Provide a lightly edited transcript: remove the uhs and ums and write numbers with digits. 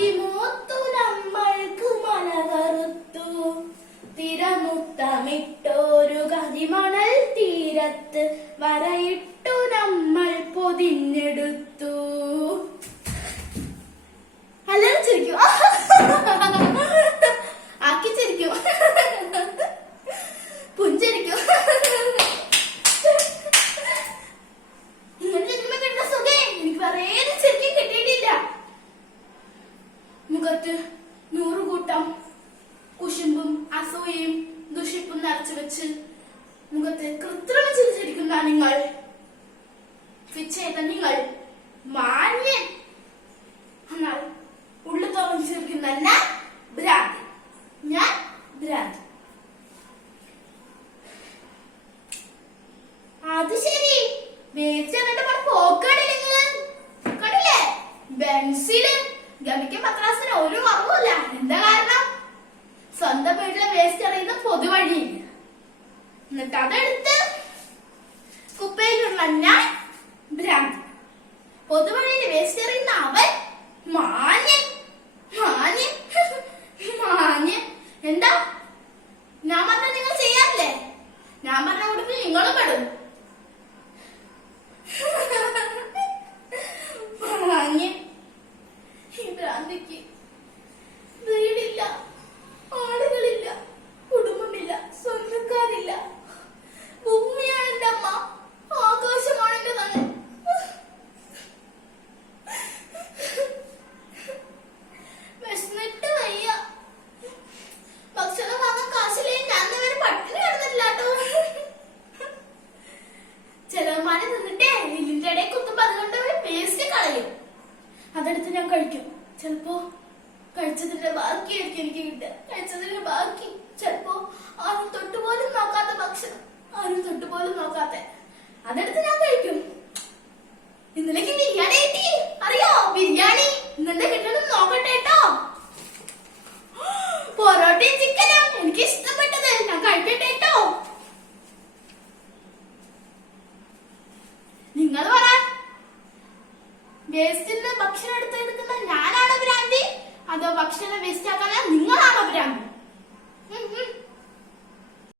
മതിമൂത്തു നമ്മൾക്ക് മനകറുത്തു തിരമുത്തമിട്ടോരു കരിമണൽ തീരത്ത് വരയിട്ടു നമ്മൾ പൊതിഞ്ഞെടുത്തു. എല്ലാരും ചിരിക്കും, ആക്കി ചിരിക്കും, പുഞ്ചിരിക്കും. ഇങ്ങനെ ചിരിക്കുമ്പോ കിട്ടുന്ന സുഖേ എനിക്ക് വേറെ ശരിക്കും കിട്ടിയിട്ടില്ല. മുഖത്ത് 100 കൂട്ടം കുശുമ്പും അസൂയയും ദുഷിപ്പും നിറച്ചു വെച്ച് മുഖത്ത് കൃത്രിമ ചിരിച്ചിരിക്കുന്ന നിങ്ങൾ, ഫിച്ചേട്ട നിങ്ങൾ മാന്യൻ, എന്നാൽ ഉള്ളു തുറന്നിരിക്കുന്ന ഞാൻ ഭ്രാന്തി, ഞാൻ ഭ്രാന്തി. അത് ശരി, വേസ്റ്റ് പോക്കടില്ലേ നിങ്ങള്? കണ്ടില്ലേ ബെൻസിലും ഗമിക്കും പത്രാസിന് ഒരു കുറവുമില്ല. എന്താ കാരണം? സ്വന്തം വീട്ടിലെ വേസ്റ്റ് അറിയുന്ന പൊതുവഴിയില്ല. എന്നിട്ട് അതെടുത്ത് കുപ്പയിലുള്ള ഞാൻ ഭ്രാന്തി. പൊതുവഴിയില് വേസ്റ്റ് അറിയുന്ന അവൻ മാന്യൻ, മാന്യൻ, മാന്യൻ. എന്താ ഞാൻ പറഞ്ഞ നിങ്ങൾ ചെയ്യാറില്ലേ? ഞാൻ പറഞ്ഞ കൂട്ടത്തിൽ നിങ്ങളും പെടും. മാന്യൻ. ഈ ഭ്രാന്തിക്ക് വീടില്ല, ആളുകളില്ല, കുടുംബമില്ല, സ്വന്തക്കാരില്ല. ഭൂമിയാണ് എന്റെ അമ്മ, ആകാശമാണ് എന്റെ തന്നെ. വിശന്നിട്ട് വയ്യ, ഭക്ഷണം വാങ്ങാൻ കാശില്ലേ. ഞാൻ ഇവര് പട്ടിണി കിടന്നിട്ടില്ല കേട്ടോ. ചെലവന്മാരെ നിന്നിട്ടേ ഇതിന്റെ ഇടയിൽ കുത്തുമ്പോ അതുകൊണ്ട് വേസ്റ്റ് കളയും. അതെടുത്ത് ഞാൻ കഴിക്കും. ചിലപ്പോ കഴിച്ചതിന്റെ ബാക്കിയായിരിക്കും എനിക്ക് കിട്ടുക. കഴിച്ചതിന്റെ ബാക്കി ചിലപ്പോ ആരും തൊട്ടുപോലും നോക്കാത്ത ഭക്ഷണം, ആരും തൊട്ടുപോലും നോക്കാത്ത അതെടുത്ത് ഞാൻ കഴിക്കും. ഇന്നലേക്ക് ബിരിയാണി കിട്ടി, അറിയോ? ബിരിയാണി ഇന്നെന്താ കിട്ടണം നോക്കട്ടെ കേട്ടോ. പൊറോട്ടയും ചിക്കനും എനിക്ക് ഇഷ്ടപ്പെട്ടത് ഞാൻ കഴിക്കട്ടെ കേട്ടോ. നിങ്ങൾ പറ, വേസ്റ്റിന്റെ ഭക്ഷണം എടുത്തെടുക്കുന്ന ഞാനാണോ ഭ്രാന്തി, അതോ ഭക്ഷണം വേസ്റ്റ് ആക്കാനാ നിങ്ങളാണോ ഭ്രാന്തി?